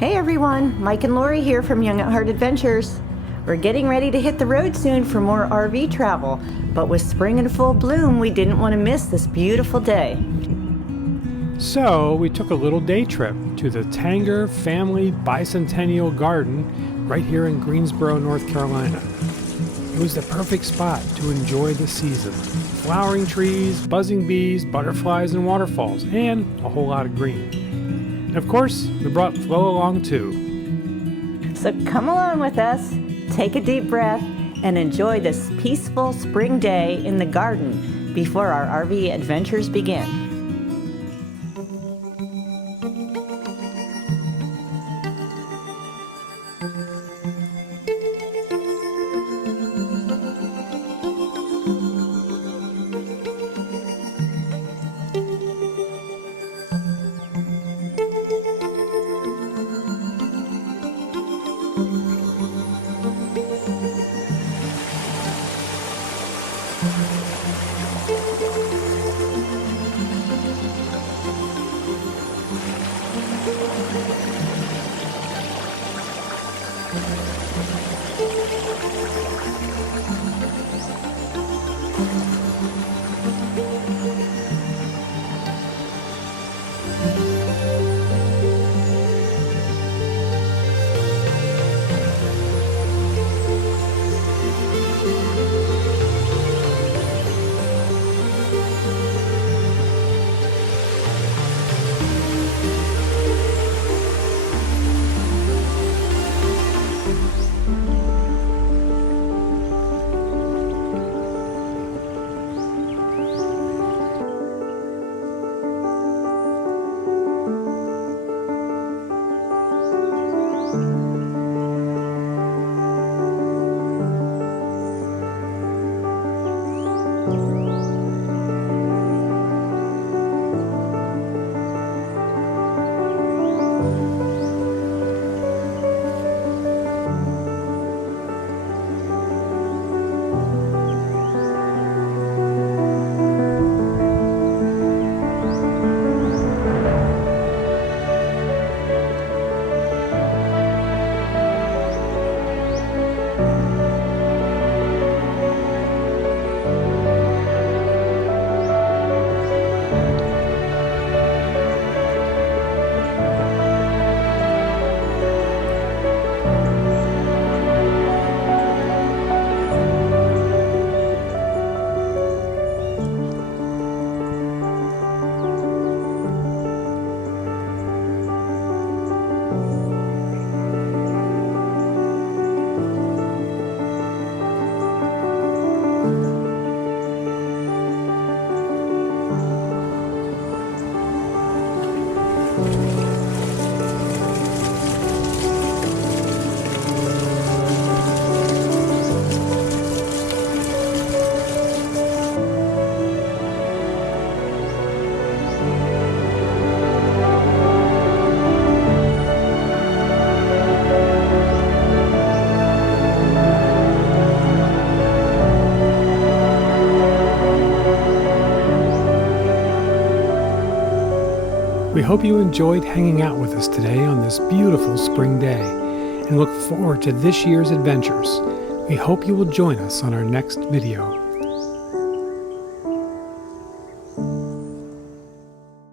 Hey everyone, Mike and Lorie here from Young at Heart Adventures. We're getting ready to hit the road soon for more RV travel, but with spring in full bloom, we didn't want to miss this beautiful day. So we took a little day trip to the Tanger Family Bicentennial Garden right here in Greensboro, North Carolina. It was the perfect spot to enjoy the season. Flowering trees, buzzing bees, butterflies, and waterfalls, and a whole lot of green. And of course, we brought Flo along too. So come along with us, take a deep breath, and enjoy this peaceful spring day in the garden before our RV adventures begin. We hope you enjoyed hanging out with us today on this beautiful spring day and look forward to this year's adventures. We hope you will join us on our next video.